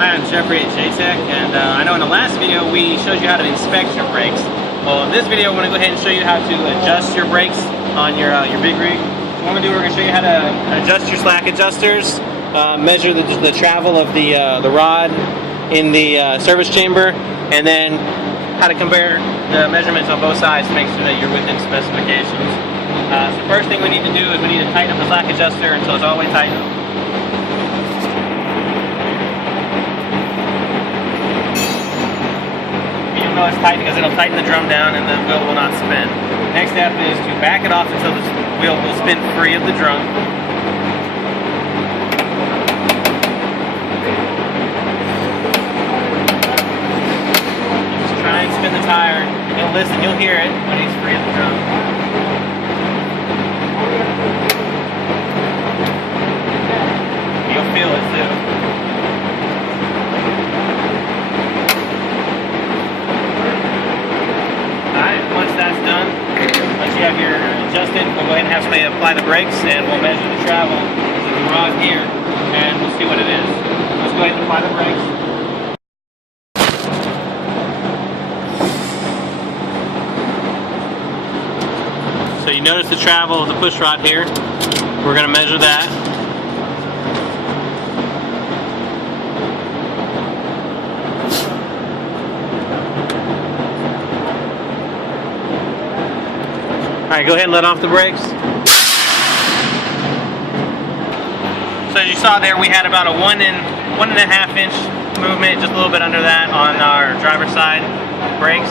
Hi, I'm Jeffrey at JTech, and I know in the last video we showed you how to inspect your brakes. Well, in this video we're going to go ahead and show you how to adjust your brakes on your big rig. So what we're going to do, we're going to show you how to adjust your slack adjusters, measure the travel of the rod in the service chamber, and then how to compare the measurements on both sides to make sure that you're within specifications. So first thing we need to do is we need to tighten up the slack adjuster until it's all the way tightened. You'll know it's tight because it'll tighten the drum down and the wheel will not spin. Next step is to back it off until the wheel will spin free of the drum. Just try and spin the tire. You'll listen, you'll hear it when he's free of the drum. You'll feel it too. Once that's done, once you have your adjusted, we'll go ahead and have somebody apply the brakes and we'll measure the travel of the rod here and we'll see what it is. Let's go ahead and apply the brakes. So you notice the travel of the push rod here. We're going to measure that. Alright, go ahead and let off the brakes. So as you saw there, we had about a 1.5 inch movement, just a little bit under that on our driver's side brakes.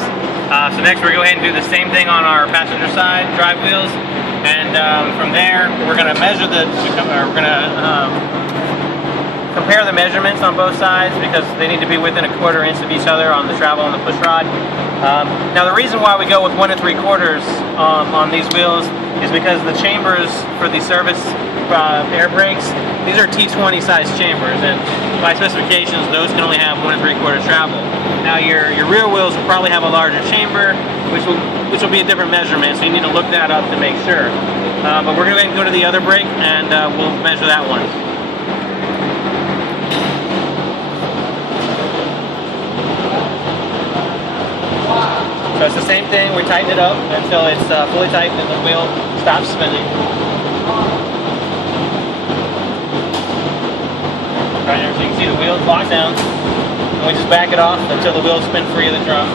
So next we're going to go ahead and do the same thing on our passenger side drive wheels. And from there, we're going to measure compare the measurements on both sides because they need to be within 1/4 inch of each other on the travel on the push rod. Now the reason why we go with 1 3/4 on these wheels is because the chambers for the service air brakes, these are T20 size chambers, and by specifications those can only have 1 3/4 travel. Now your rear wheels will probably have a larger chamber, which will be a different measurement, so you need to look that up to make sure. But we're going to go to the other brake and we'll measure that one. So it's the same thing, we tighten it up until it's fully tightened and the wheel stops spinning. Right here, so you can see the wheel's locked down. And we just back it off until the wheels spin free of the drum.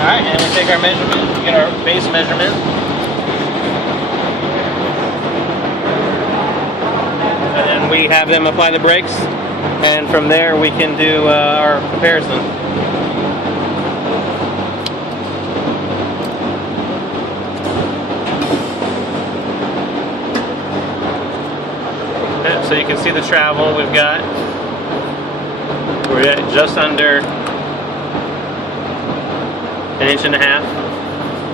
Alright, and we take our measurement, we get our base measurement. And then we have them apply the brakes, and from there we can do our comparison. Okay, so you can see the travel we've got. We're at just under 1.5 inches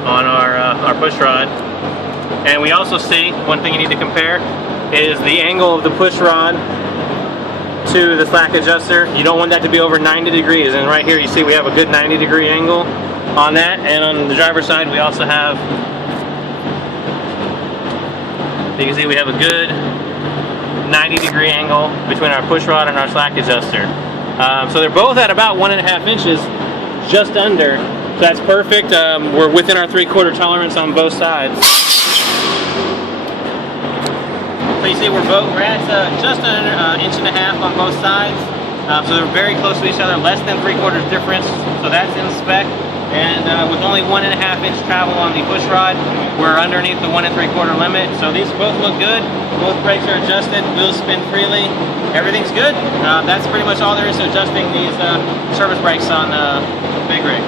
on our push rod. And we also see, one thing you need to compare is the angle of the push rod to the slack adjuster. You don't want that to be over 90 degrees, and right here you see we have a good 90-degree angle on that. And on the driver's side we also have, you can see we have a good 90-degree angle between our push rod and our slack adjuster. So they're both at about 1.5 inches, just under. So that's perfect. We're within our 3/4 tolerance on both sides. So you see we're at just under 1.5 inches on both sides. So they're very close to each other, less than 3/4 difference. So that's in spec. And with only 1.5 inch travel on the push rod, we're underneath the 1 3/4 limit. So these both look good. Both brakes are adjusted. Wheels spin freely. Everything's good. That's pretty much all there is to adjusting these service brakes on the big rig.